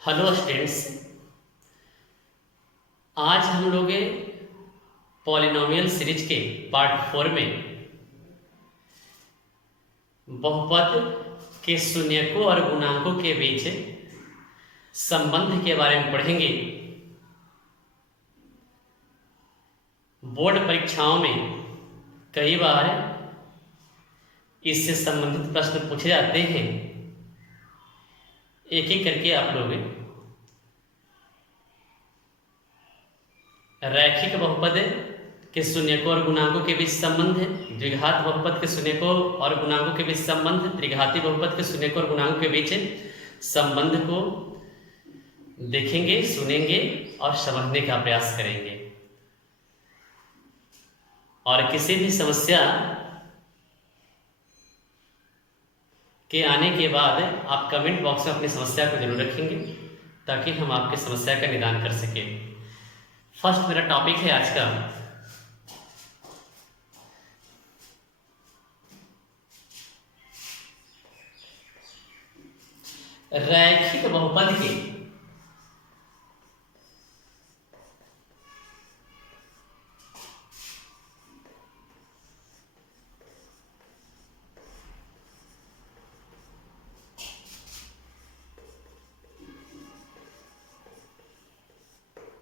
Hello students. आज हम लोग पॉलिनोमियल सीरीज के पार्ट 4 में बहुपद के शून्यकों और गुणांकों के बीच संबंध के बारे में पढ़ेंगे। बोर्ड परीक्षाओं में कई बार इससे संबंधित प्रश्न पूछे जाते हैं। एक एक करके आप लोग रैखिक बहुपद के शून्यकों और गुणांकों के बीच संबंध, द्विघात बहुपद के शून्यकों और गुणांकों के बीच संबंध, त्रिघाती बहुपद के शून्यकों और गुणांकों के बीच संबंध को देखेंगे, सुनेंगे और समझने का प्रयास करेंगे। और किसी भी समस्या के आने के बाद आप कमेंट बॉक्स में अपनी समस्या को जरूर रखेंगे ताकि हम आपके समस्या का निदान कर सकें। फर्स्ट मेरा टॉपिक है आज का रैखिक बहुपद के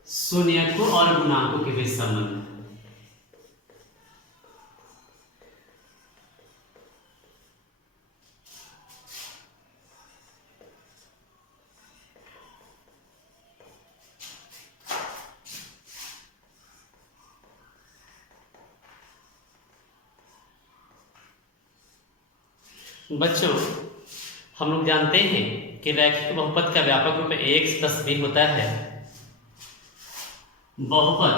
शून्यकों और गुणांकों के बीच संबंध। बच्चों, हम लोग जानते हैं कि रैखिक बहुपद का व्यापक रूप ax प्लस b होता है। बहुपद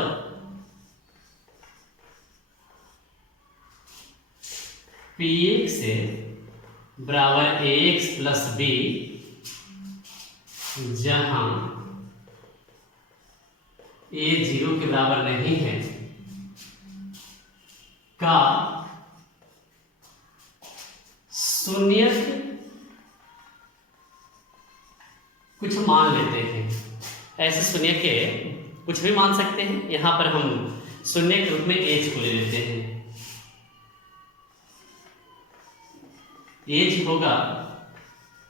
px बराबर ax प्लस b जहां a 0 के बराबर नहीं है का शून्यक कुछ मान लेते हैं। ऐसे शून्य के कुछ भी मान सकते हैं। यहां पर हम शून्य के रूप में एच को ले लेते हैं। एच होगा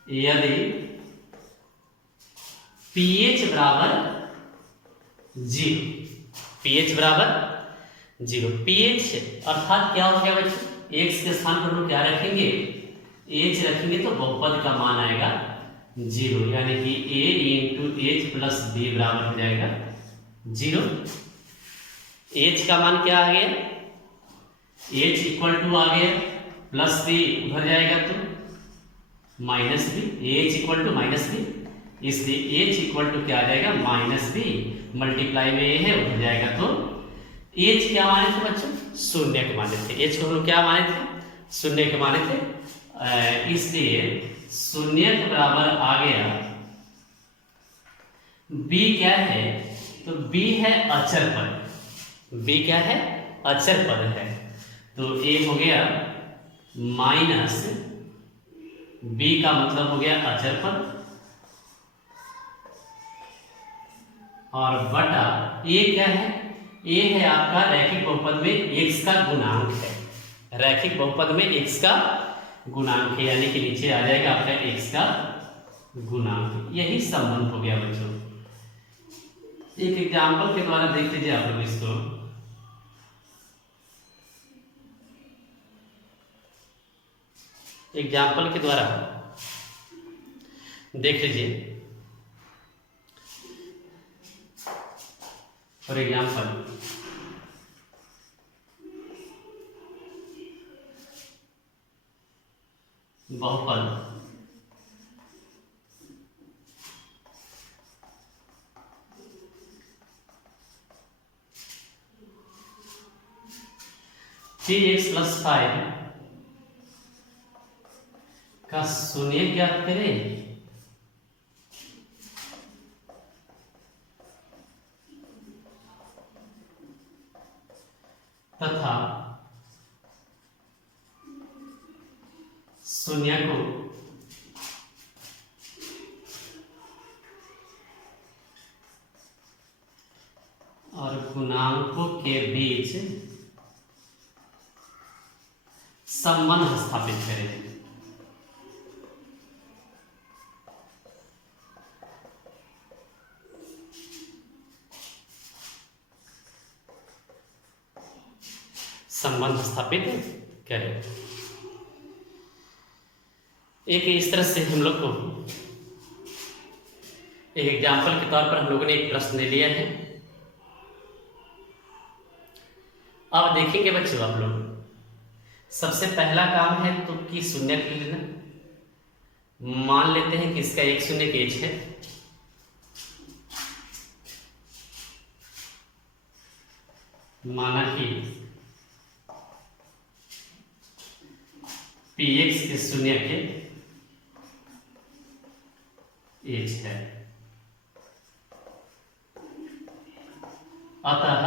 यदि pH बराबर 0, pH बराबर 0। pH अर्थात क्या हो गया बच्चों, x के स्थान पर हम क्या रखेंगे, h रखेंगे तो बहुपद का मान आएगा 0, यानी कि a into H plus b बराबर हो जाएगा 0। h का मान क्या आ गया, h इक्वल टू आ गया प्लस b उधर जाएगा तो minus b, h equal to minus b, इसलिए h इक्वल टू क्या आ जाएगा माइनस b, मल्टीप्लाई में a है उधर जाएगा तो h क्या माने थे बच्चों, शून्य के माने थे। h को हम लोग क्या माने थे, शून्य के माने थे, इसलिए शून्य के बराबर आ गया। b क्या है, तो b है अचर पद, b क्या है अचर पद है, तो a हो गया माइनस b का मतलब हो गया अचर पद और बटा a क्या है, a है आपका रैखिक बहुपद में x का गुणांक है, रैखिक बहुपद में x का गुणांक है, यानी कि नीचे आ जाएगा आपका x का गुणांक। यही संबंध हो गया बच्चों। एक एग्जाम्पल के द्वारा देख लीजिए आप लोग इसको। एग्जाम्पल के द्वारा देख लीजिए। फॉर एग्जाम्पल बहुपद थ्री एक्स प्लस 5 का शून्य ज्ञात करें तथा शून्य को संबंध स्थापित करें। संबंध स्थापित करें। एक इस तरह से हम लोग को एक एग्जाम्पल के तौर पर हम लोगों ने एक प्रश्न ले लिया है। अब देखेंगे बच्चों आप लोग, सबसे पहला काम है तो कि शून्य ले लेना। मान लेते हैं कि इसका एक शून्य एच है, माना कि px के शून्य के एच है। अतः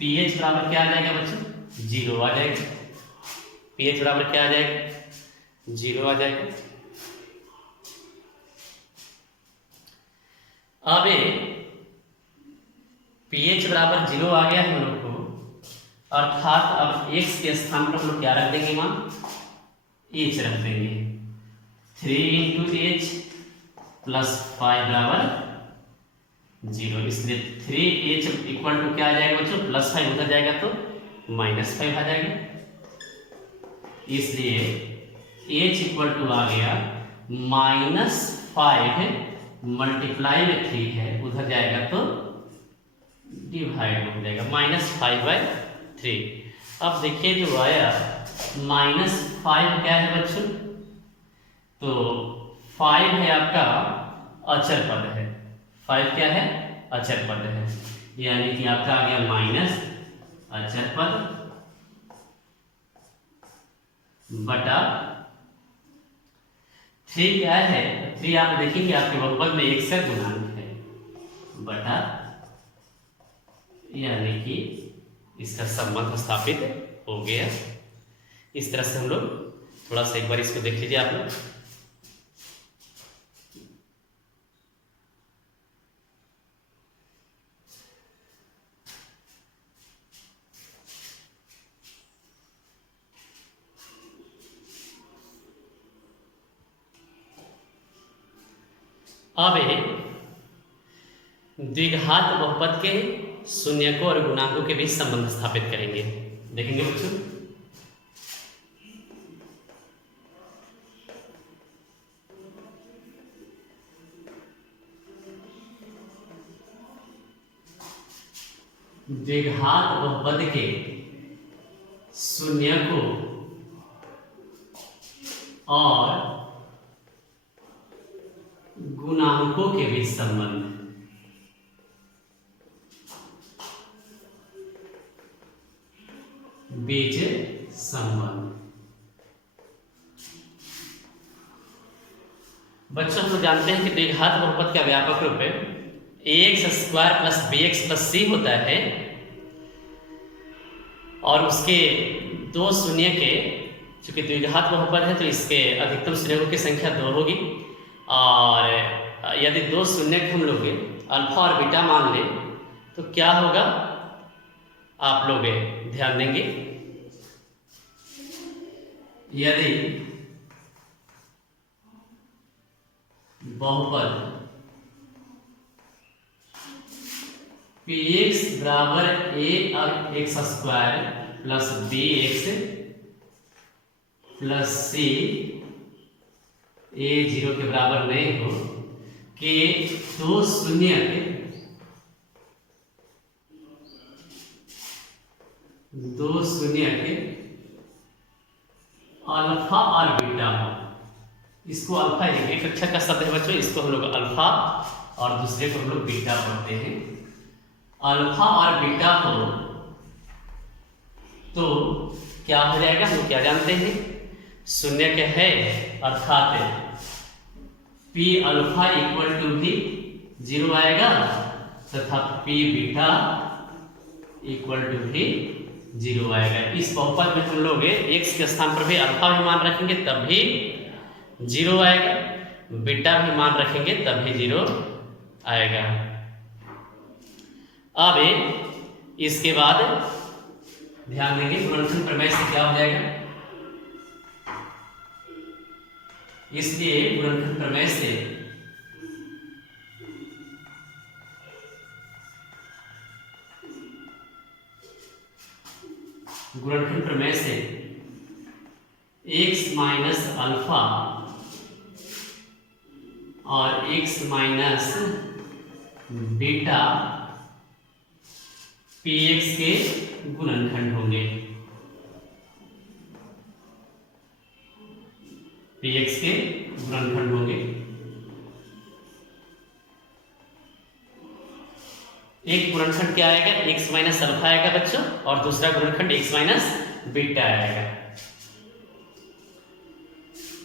pH बराबर क्या आ जाएगा बच्चों? 0 आ जाएगा। pH बराबर क्या आ जाएगा? 0 आ जाएगा। अब pH बराबर 0 आ गया हम लोग को, अर्थात अब x के स्थान पर हम लोग क्या रख देंगे? मान h रख देंगे। 3 × h प्लस 5 बराबर 0, इसलिए 3h इक्वल टू क्या आ जाएगा बच्चों? +5 उधर जाएगा तो -5 आ जाएगा। इसलिए h इक्वल टू आ गया -5 मल्टीप्लाई में 3 है, उधर जाएगा तो डिवाइड हो जाएगा, -5/3। अब देखिए जो आया -5 क्या है बच्चों? तो 5 है आपका अचर पद है। 5 क्या है? अचर पद है, यानी कि आपका आ गया माइनस अचर पद बटा 3 क्या है? 3 आप देखेंगे आपके बहुपद में 1 से गुणांक है, बटा, यानी कि इसका संबंध स्थापित हो गया। इस तरह से हम लोग थोड़ा सा एक बार इसको देख लीजिए आप लोग। अब द्विघात बहुपद के शून्यकों और गुणांकों के बीच संबंध स्थापित करेंगे। देखेंगे बच्चों, द्विघात बहुपद के शून्यकों और गुणांकों के बीच संबंध। बीच संबंध बच्चों हम लोग जानते हैं कि द्विघात बहुपद का व्यापक रूप है ax² + bx + c होता है, और उसके दो शून्य के, चूंकि द्विघात बहुपद है तो इसके अधिकतम शून्यों की संख्या 2 होगी, और यदि दो शून्य हम लोग अल्फा और बीटा मान लें तो क्या होगा आप लोग ध्यान देंगे। यदि बहुपद px बराबर ax² + bx + c a 0 के बराबर नहीं हो कि दो शून्य के अल्फा और बीटा हो। इसको अल्फा एक अक्षर का शब्द है बच्चों, इसको हम लोग अल्फा और दूसरे को हम लोग बीटा पढ़ते हैं। अल्फा और बीटा हो तो क्या हो जाएगा? हम क्या जानते हैं? शून्य के है, अर्थात p अल्फा इक्वल टू भी 0 आएगा तथा p बीटा इक्वल टू भी 0 आएगा। इस बहुपद में हम लोग x के स्थान पर भी अल्फा भी मान रखेंगे तब भी 0 आएगा, बीटा भी मान रखेंगे तब भी 0 आएगा। अब इसके बाद ध्यान देंगे गुणनखंड प्रमेय से क्या हो जाएगा, इसलिए गुणनखंड प्रमेय से x माइनस अल्फा और x माइनस बीटा px के गुणनखंड होंगे। px के गुणनखंड होंगे। एक गुणनखंड क्या आएगा, x माइनस अल्फा आएगा बच्चों, और दूसरा गुणनखंड x माइनस बीटा आएगा।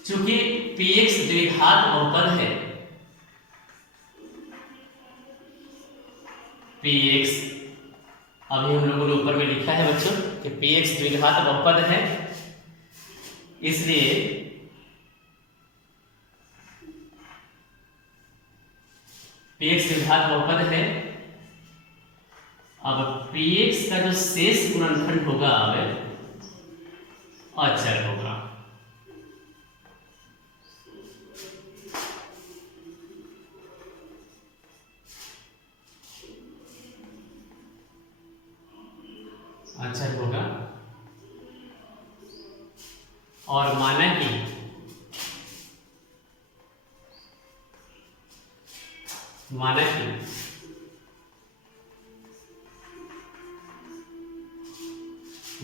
चूंकि px द्विघात बहुपद है, px अभी हम लोगों ने ऊपर में लिखा है बच्चों कि px द्विघात बहुपद है, इसलिए px द्विघात बहुपद है। अब px का जो शेष गुणनखंड होगा अब अचर होगा। अचर होगा और माना कि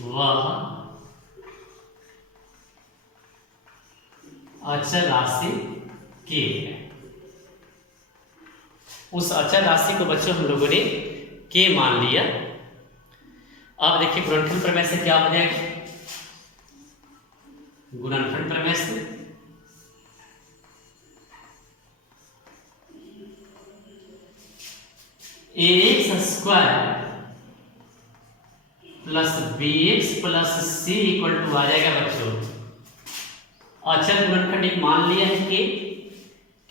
वह अचर राशि के है। उस अचर राशि को बच्चों हम लोगों ने के मान लिया। अब देखिए गुणनखंड प्रमेय से क्या हो जाएगा, गुणनखंड प्रमेय से ax square plus bx plus c equal to आ जाएगा बच्चों, अचर गुणनखंड एक मान लिया है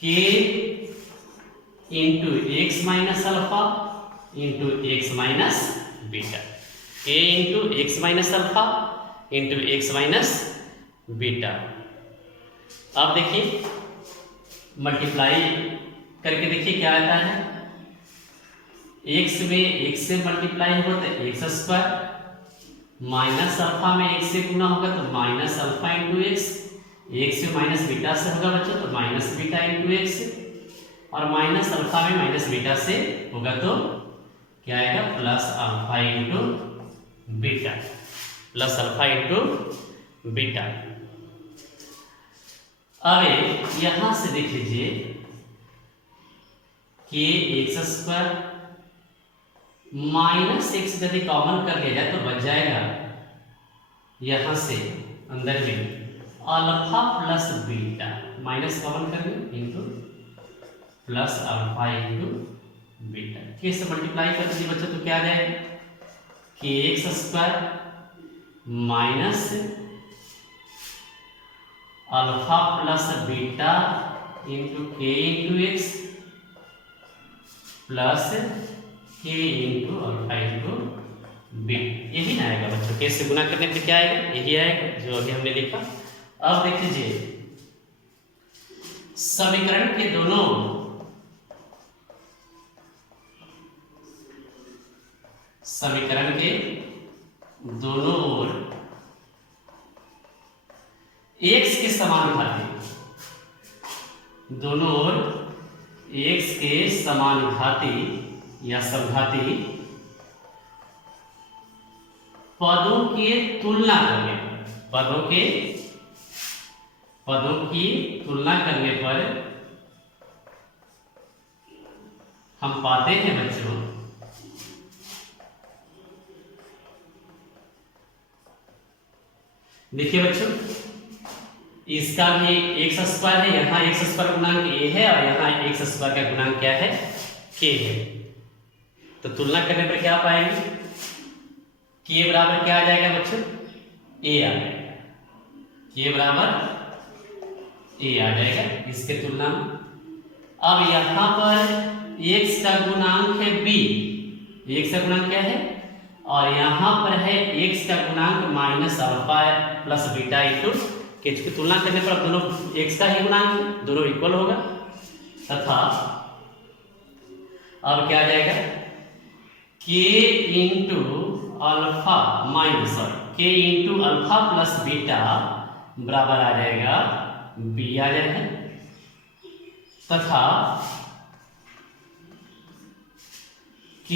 k into x minus alpha into x minus beta, k into x minus alpha into x minus beta. अब देखिए मल्टीप्लाई करके देखिए क्या आता है, x में x से मल्टीप्लाई होगा तो एक्स स्क्वायर, माइनस अल्फा में x से गुना होगा तो minus alpha into x, x में माइनस बीटा से होगा बच्चों तो माइनस बीटा इंटू एक्स, और माइनस अल्फा में माइनस बीटा से होगा तो क्या आएगा, plus alpha into beta, plus alpha into beta. अब यहां से देख लीजिए कि एक्स स्क्वायर माइनस एक्स यदि कॉमन कर लिया जाए तो बच जाएगा यहां से अंदर में alpha plus beta, minus common कर लिया into plus alpha into beta. कैसे मल्टीप्लाई कर दीजिए बच्चों तो क्या आ जाएगा कि x square minus alpha plus beta into के इंटू एक्स प्लस के इंटू अल्फा इंटू बीटा। यही ना आएगा बच्चों, कैसे गुना करने पे क्या आएगा, यही आएगा जो अभी हमने लिखा। अब देख लीजिए समीकरण के दोनों ओर एक्स के समानुपाती, दोनों ओर एक्स के समानुपाती या समघाती पदों की तुलना करने पर हम पाते हैं बच्चों देखिए बच्चों इसका भी एक्स स्क्वायर है, यहाँ एक्स स्क्वायर गुणांक ए है और यहाँ एक्स स्क्वायर का गुणांक क्या है, के है। तो तुलना करने पर क्या पाएंगे, के बराबर क्या आ जाएगा बच्चों, ए आ जाएगा, के बराबर ए आ जाएगा इसके तुलना में। अब यहाँ पर x का गुणांक है b, x का गुणांक क्या है और यहाँ पर है x का गुणांक minus alpha plus beta into के, की तुलना करने पर अब दोनों x का ही गुणांक है, दोनों इक्वल होगा तथा अब क्या आ जाएगा k into alpha minus k into alpha plus beta बराबर आ जाएगा b आ जाएगा तथा k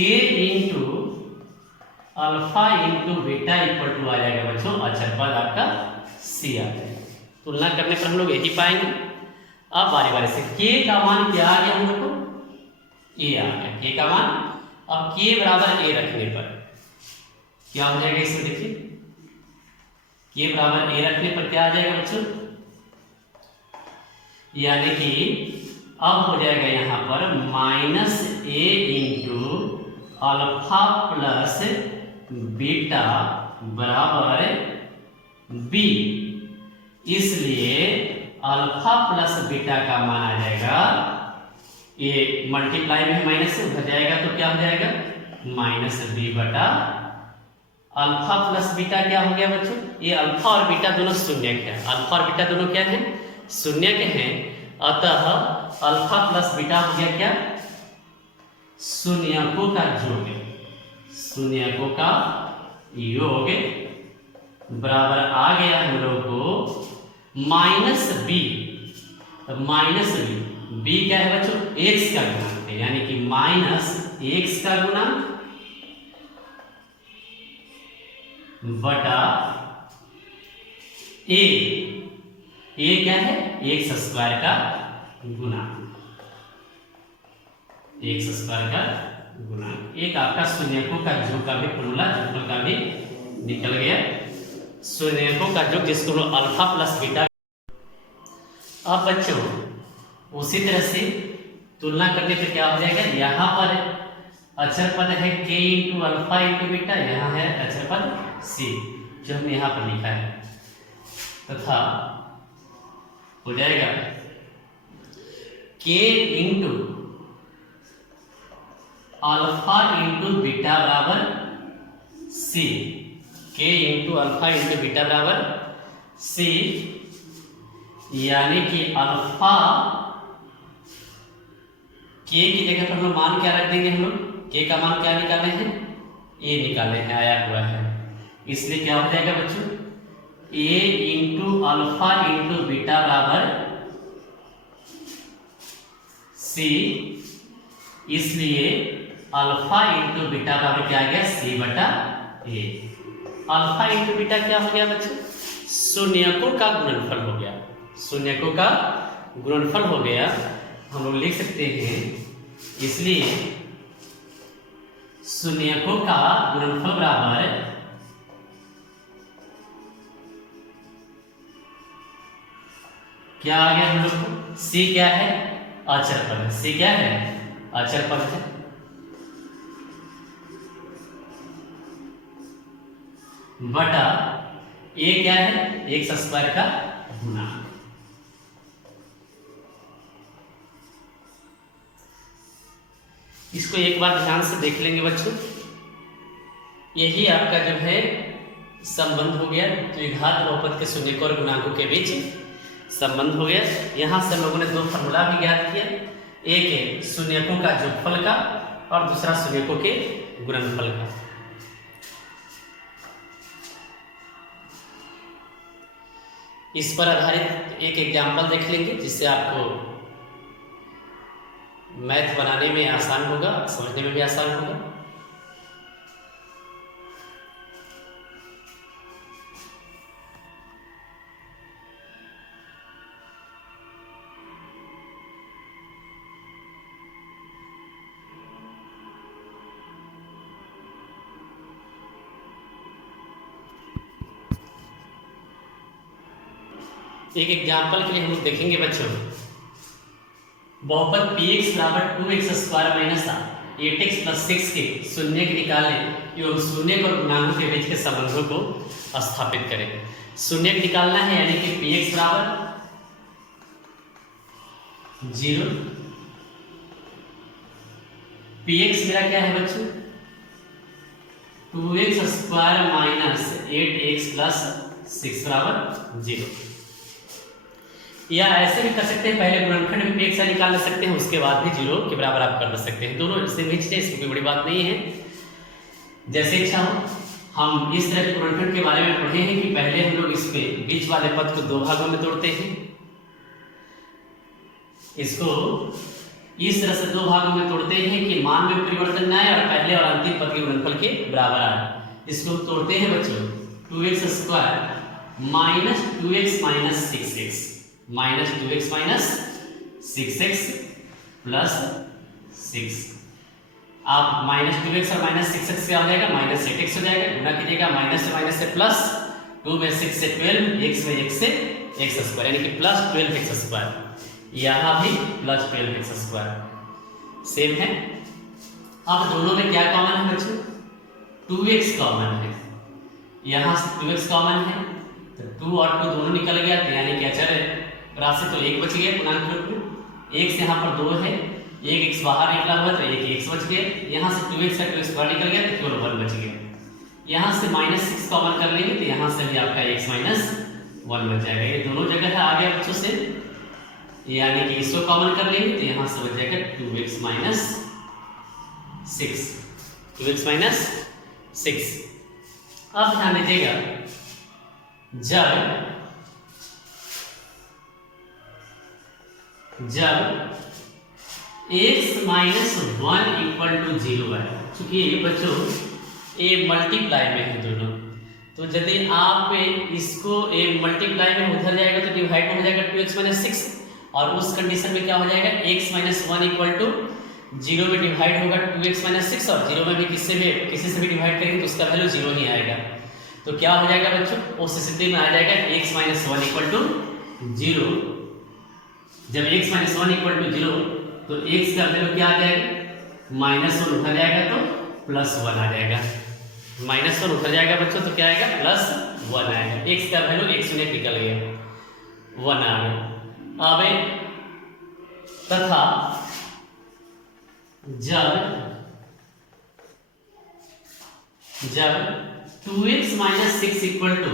into alpha into beta equal to आ जाएगा बच्चों अचर पद आपका c आ जाएगा। तुलना करने पर हम लोग यही पाएंगे। अब बारी बारी से k का मान क्या आ गया हम लोग को a आ गया, k का मान। अब k बराबर a रखने पर क्या हो जाएगा, इसमें देखिए k बराबर a रखने पर क्या आ जाएगा बच्चों, यानी कि अब हो जाएगा यहाँ पर minus a into alpha plus beta बराबर b, इसलिए अल्फा प्लस बीटा का मान आ जाएगा, ये मल्टीप्लाई में माइनस से उधर जाएगा तो क्या हो जाएगा माइनस b बटा अल्फा प्लस बीटा क्या हो गया बच्चों, ये अल्फा और बीटा दोनों शून्य के हैं, अल्फा और बीटा दोनों क्या है शून्य के हैं, अतः अल्फा प्लस बीटा हो गया क्या शून्यकों का योग, शून्यकों का योग बराबर आ गया हम लोग को माइनस b, तो माइनस b क्या है बच्चों x का गुणांक है, यानी कि माइनस x का गुणांक बटा a क्या है x स्क्वायर का गुणांक, x स्क्वायर का गुणांक, एक आपका शून्यकों का योग का भी फॉर्मूला जोड़ का भी निकल गया, शून्यकों का योग जिसको लोग अल्फा प्लस बीटा। अब बच्चों उसी तरह से तुलना करने पे क्या हो जाएगा, यहाँ पर अचर पद है k into alpha into beta, यहाँ है अचर पद c जो हमने यहाँ पर लिखा है, तथा हो जाएगा k into alpha into beta बराबर c, k into alpha into beta बराबर c, यानी कि अल्फा k की जगह पर हम लोग मान क्या रख देंगे, हम लोग k का मान क्या निकाले हैं a निकाले हैं, आया हुआ है, इसलिए क्या हो जाएगा बच्चों a into alpha into beta बराबर c, इसलिए अल्फा इंटू बीटा बराबर क्या आ गया c बटा a। अल्फा इंटू बीटा क्या हो गया बच्चों शून्यकों का गुणनफल हो गया, शून्यकों का गुणनफल हो गया, हम लोग लिख सकते हैं, इसलिए शून्यकों का गुणनफल बराबर क्या आ गया हम लोग को, c क्या है अचर पद, c क्या है अचर पद है, बटा a क्या है x स्क्वायर का गुणांक। इसको एक बार ध्यान से देख लेंगे बच्चों, यही आपका जो है संबंध हो गया, द्विघात बहुपद के शून्यकों और गुणांकों के बीच संबंध हो गया। यहाँ से लोगों ने दो फॉर्मूला भी ज्ञात किया, एक है शून्यकों का जोगफल का और दूसरा शून्यकों के गुणनफल का। इस पर आधारित एक एग्जाम्पल देख लेंगे जिससे आपको मैथ बनाने में आसान होगा, समझने में भी आसान होगा। एक एग्जाम्पल के लिए हम लोग देखेंगे बच्चों, बहुपद px बराबर 2x square minus 8x plus 6 के शून्य के निकालने एवं शून्य और गुणांकों के बीच के संबंधों को स्थापित करें। शून्य निकालना है यानी कि px बराबर 0, px मेरा क्या है बच्चों 2x square minus 8x plus 6 बराबर 0। या ऐसे भी कर सकते हैं, पहले गुणनखंड में एक से निकाल सकते हैं, उसके बाद भी 0 के बराबर आप कर सकते हैं। दोनों सेम ही चीजें, इसमें कोई बड़ी बात नहीं है, जैसे इच्छा हो। हम इस तरह के गुणनखंड के बारे में पढ़े हैं कि पहले हम लोग इसमें बीच वाले पद को 2 भागों में तोड़ते हैं, इसको इस तरह से 2 भागों में तोड़ते हैं कि मान में परिवर्तन न आए और पहले और अंतिम पद के गुणनफल के बराबर आए। इसको तोड़ते हैं बच्चों, 2x square minus 2x minus 6x minus 2x minus 6x plus 6। आप माइनस 2x और माइनस 6x क्या हो जाएगा, माइनस 8x हो जाएगा। गुना कीजिएगा माइनस से प्लस, 2 में 6 से 12, x में 1 से x स्क्वायर, यानी कि प्लस 12x स्क्वायर। यहाँ भी प्लस 12x स्क्वायर सेम है। अब दोनों में क्या कॉमन है बच्चों, 2x कॉमन है, यहाँ से 2x कॉमन है, तो 2 और 2 दोनों निकल गया, तो यानी क्या चले राशि तो 1 बच गया पूर्णांक रूप में। 1 से यहाँ पर 2 है, 1 x बाहर निकला हुआ तो 1 x बच गया। यहाँ से 2x का 2x बाहर निकल गया तो केवल 1 बच गया। यहाँ से -6 कॉमन कर लेंगे तो यहाँ से भी आपका x माइनस 1 बच जाएगा। ये दोनों जगह है आ गया बच्चों से, यानी कि इसको कॉमन कर लेंगे तो यहाँ से बच जाएगा 2x माइनस 6, 2x माइनस 6। अब ध्यान दीजिएगा, जब x माइनस 1 इक्वल टू 0 है, चूंकि बच्चों ये मल्टीप्लाई में है दोनों, तो यदि आप इसको मल्टीप्लाई में उधर जाएगा तो डिवाइड में हो जाएगा 2x माइनस 6, और उस कंडीशन में क्या हो जाएगा, x माइनस 1 इक्वल टू 0 में डिवाइड होगा 2x माइनस 6, और 0 में भी किसी से भी डिवाइड करेंगे तो उसका वैल्यू 0 ही आएगा। तो क्या हो जाएगा बच्चों, उस स्थिति में आ जाएगा x माइनस 1 इक्वल टू 0। जब x माइनस 1 इक्वल टू 0 तो x का वैल्यू क्या आ जाएगा, -1 उधर जाएगा तो +1 आ जाएगा। -1 उधर जाएगा बच्चों तो क्या आएगा, +1 आएगा। x का वैल्यू x में निकल गया, 1 आ गया। अब तथा जब 2x minus 6 equal to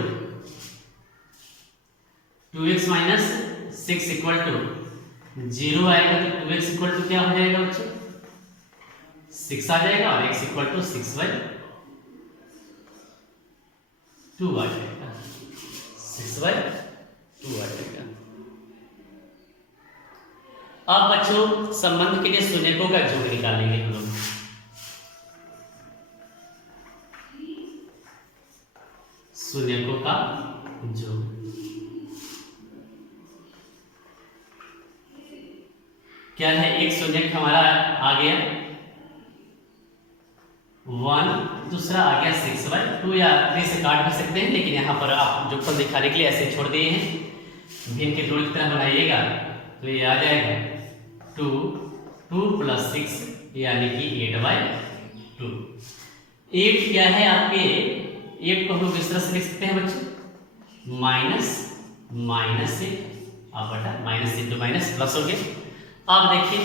2x minus 6 equal to 0 आएगा तो 2x इक्वल टू क्या हो जाएगा बच्चों, 6 आ जाएगा, और x इक्वल टू 6/2 आ जाएगा, 6/2 आ जाएगा। अब बच्चों संबंध के लिए शून्यकों का जोड़ निकालेंगे हम लोग। शून्यकों का जोड़ क्या है, एक शून्यक हमारा आ गया 1, दूसरा आ गया 6/2, या 3 से काट भी सकते हैं, लेकिन यहाँ पर आप जो फल दिखाने के लिए ऐसे छोड़ दिए हैं, भिन्न के जोड़ की तरह बनाइएगा तो ये आ जाएगा 2 + 6 यानी कि 8/2। 8 क्या है आपके, 8 को हम लोग इस तरह से लिख सकते हैं बच्चों, माइनस से आप बटा माइनस इंटू माइनस प्लस हो गया। अब देखिए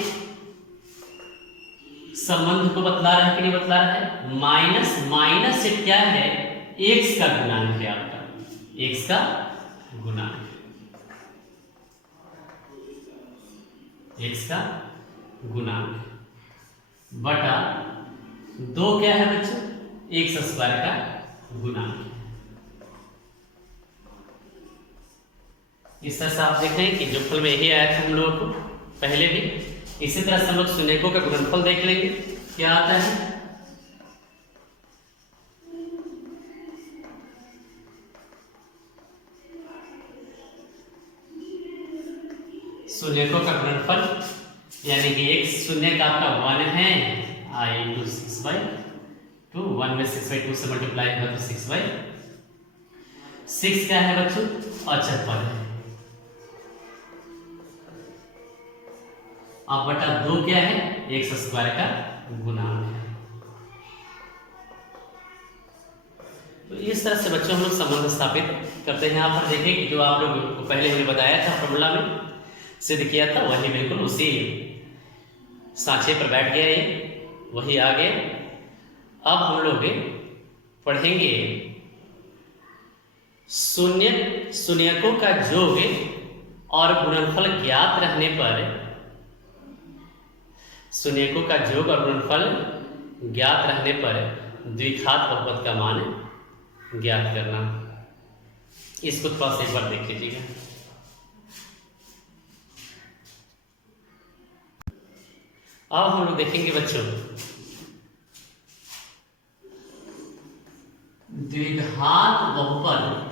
संबंध को बतला रहा है कि नहीं बतला रहा है, माइनस से क्या है, x का गुणांक है आपका, x का गुणांक, x का गुणांक बटा 2 क्या है बच्चों, x स्क्वायर का गुणांक। इस तरह से आप देख रहे हैं कि जो फल में यही आया था हम लोगों को पहले भी। इसी तरह से हम लोग शून्यकों का गुणनफल देख लेंगे क्या आता है। शून्यकों का गुणनफल यानी कि एक शून्य का आपका 1 है, i × 6/2, 1 में 6/2 से मल्टीप्लाई हुआ तो 6/6 क्या है बच्चों, अचर पद है। अब बटा 2 क्या है, x स्क्वायर का गुणांक है। तो इस तरह से बच्चों हम लोग संबंध स्थापित करते हैं। यहाँ पर देखें कि जो आप लोग को पहले हमने बताया था फॉर्मूला में सिद्ध किया था, वही बिल्कुल उसी सांचे पर बैठ गया, ये वही आ गया। अब हम लोग पढ़ेंगे शून्यकों का योग और गुणनफल ज्ञात रहने पर, शून्यकों का योग और गुणनफल ज्ञात रहने पर द्विघात बहुपद का मान ज्ञात करना। इसको थोड़ा सा एक बार देख लीजिएगा। अब हम लोग देखेंगे बच्चों द्विघात बहुपद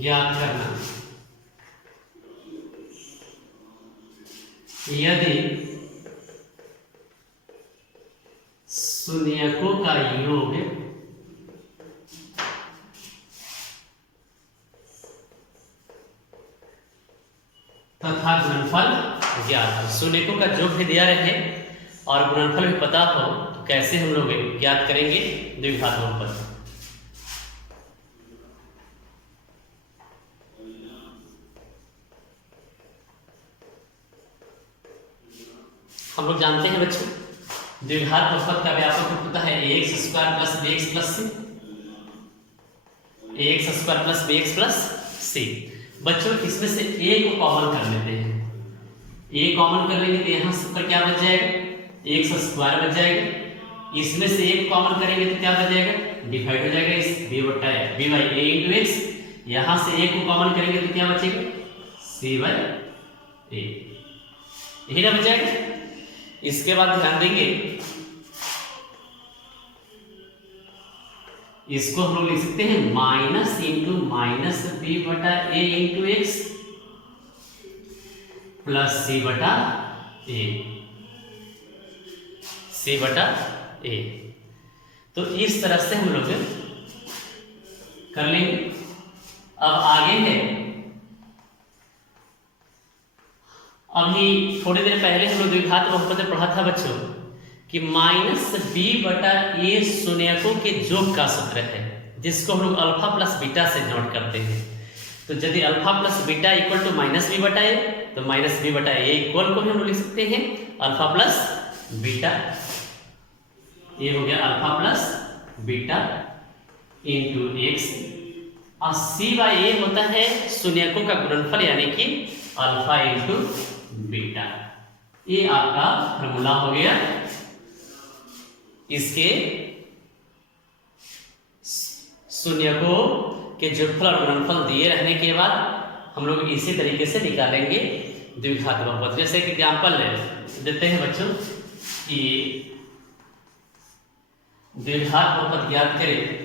ज्ञात करना। यदि शून्यकों का योग तथा गुणनफल ज्ञात हो, शून्यकों का योग भी दिया रहे और गुणनफल भी पता हो, तो कैसे हम लोग ज्ञात करेंगे द्विघात बहुपद। हम लोग जानते हैं बच्चों द्विघात बहुपद का व्यापक रूप होता है ax square plus bx plus c, ax square plus bx plus c। बच्चों इसमें से a को कॉमन कर लेते हैं, a कॉमन कर लेंगे तो यहाँ पर क्या बच जाएगा, x स्क्वायर बच जाएगा। इसमें से a को कॉमन करेंगे तो क्या बच जाएगा, डिवाइड हो जाएगा इस b by a into x. यहाँ से a को कॉमन करेंगे तो क्या बचेगा, c बाई a, यही ना बच जाएगा। इसके बाद ध्यान देंगे इसको हम लोग लिख सकते हैं माइनस इंटू माइनस बी बटा ए इंटू एक्स प्लस सी बटा ए, सी बटा ए। तो इस तरह से हम लोग कर लेंगे। अब आगे है, अभी थोड़ी देर पहले हम लोग द्विघात बहुपद में पढ़ा था बच्चों कि माइनस बी बटा ए शून्यकों के योग का सूत्र है, जिसको हम लोग अल्फा प्लस बीटा से नोट करते हैं। तो यदि alpha plus beta equal to minus b बटा ए, तो माइनस बी बटा ए इक्वल को हम लोग लिख सकते हैं अल्फा प्लस बीटा, ये हो गया alpha plus beta into x, और सी बाई ए होता है शून्यकों का गुणनफल यानी कि अल्फा इंटू बीटा। ये आपका फॉर्मूला हो गया। इसके शून्यकों के योगफल और गुणनफल दिए रहने के बाद हम लोग इसी तरीके से निकालेंगे द्विघात बहुपद। जैसे कि एग्जाम्पल देते हैं बच्चों कि द्विघात बहुपद ज्ञात करें।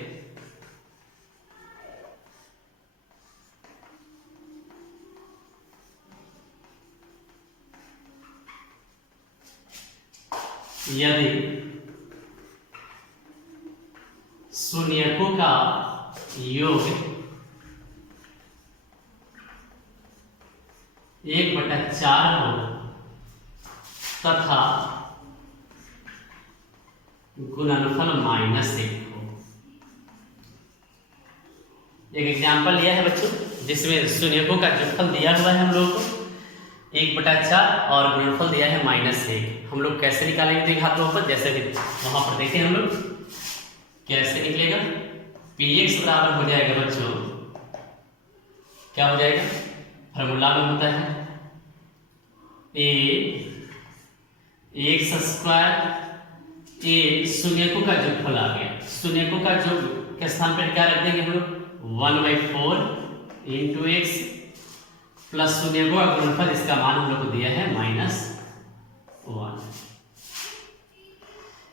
यदि शून्यकों का योग 1/4 हो तथा गुणनफल -1 हो। एक एग्जाम्पल यह है बच्चों जिसमें शून्यकों का योगफल दिया हुआ है हम लोगों को 1/4 और गुणनफल दिया है -1। हम लोग कैसे निकालेंगे द्विघात बहुपद, जैसे कि वहां पर देखें हम लोग कैसे निकलेगा। px बराबर हो जाएगा बच्चों, क्या हो जाएगा, फॉर्मूला में होता है ax स्क्वायर ए शून्यकों का योगफल आ गया। शून्यकों का योग के स्थान पर क्या रख देंगे हम लोग 1/4 इंटू एक्स प्लस शून्यकों का गुणनफल, इसका मान हम लोग को दिया है -1।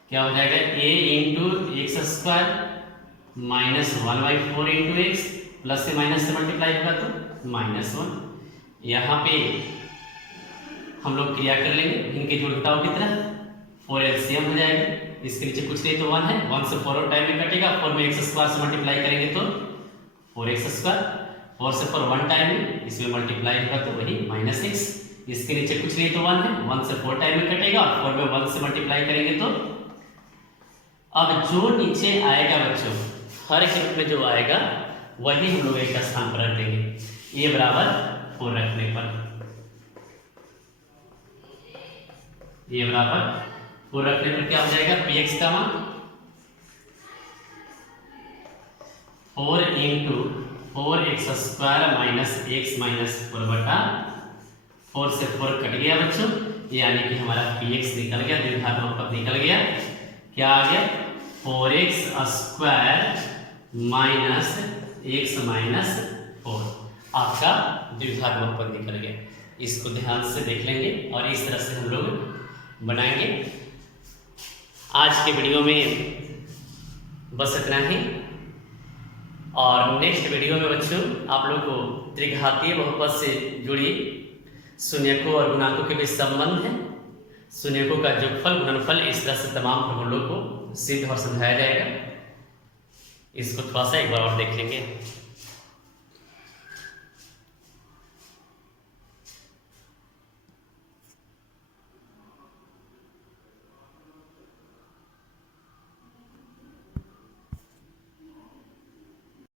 क्या हो जाएगा a into x square -1/4 into x, plus से माइनस से मल्टीप्लाई होगा तो -1। यहाँ पे हम लोग क्रिया कर लेंगे इनके जोड़ताओं की तरह, 4 एलसीएम हो जाएगा। इसके नीचे कुछ नहीं तो 1 है, 1 से 4 और टाइम में कटेगा, 4 में एक्स स्क्वायर से मल्टीप्लाई करेंगे तो 4x स्क्वायर, 4 से 4 1 टाइम में, इसमें मल्टीप्लाई होगा तो वही -6। इसके नीचे कुछ नहीं तो 1 है, 1 से 4 टाइम में कटेगा और 4 में 1 से मल्टीप्लाई करेंगे तो अब जो नीचे आएगा बच्चों हर एक रूप में जो आएगा वही हम लोग एक स्थान पर रख देंगे, a बराबर 4 रखने पर। ये बराबर 4 रखने पर क्या हो जाएगा, पी एक्स का मान 4 into 4x² minus x minus 4/4 से 4 कट गया बच्चों, यानी कि हमारा पी एक्स निकल गया, द्विघात्मक पद निकल गया। क्या आ गया, 4x² माइनस एक्स माइनस 4 आपका द्विघात्मक पद निकल गया। इसको ध्यान से देख लेंगे और इस तरह से हम लोग बनाएंगे। आज के वीडियो में बस इतना ही, और नेक्स्ट वीडियो में बच्चों आप लोग को त्रिघातीय बहुपद से जुड़ी शून्यकों और गुणांकों के बीच संबंध है, शून्यकों का जोगफल गुणनफल, इस तरह से तमाम फॉर्मूलों को सिद्ध और समझाया जाएगा। इसको थोड़ा सा एक बार और देख लेंगे।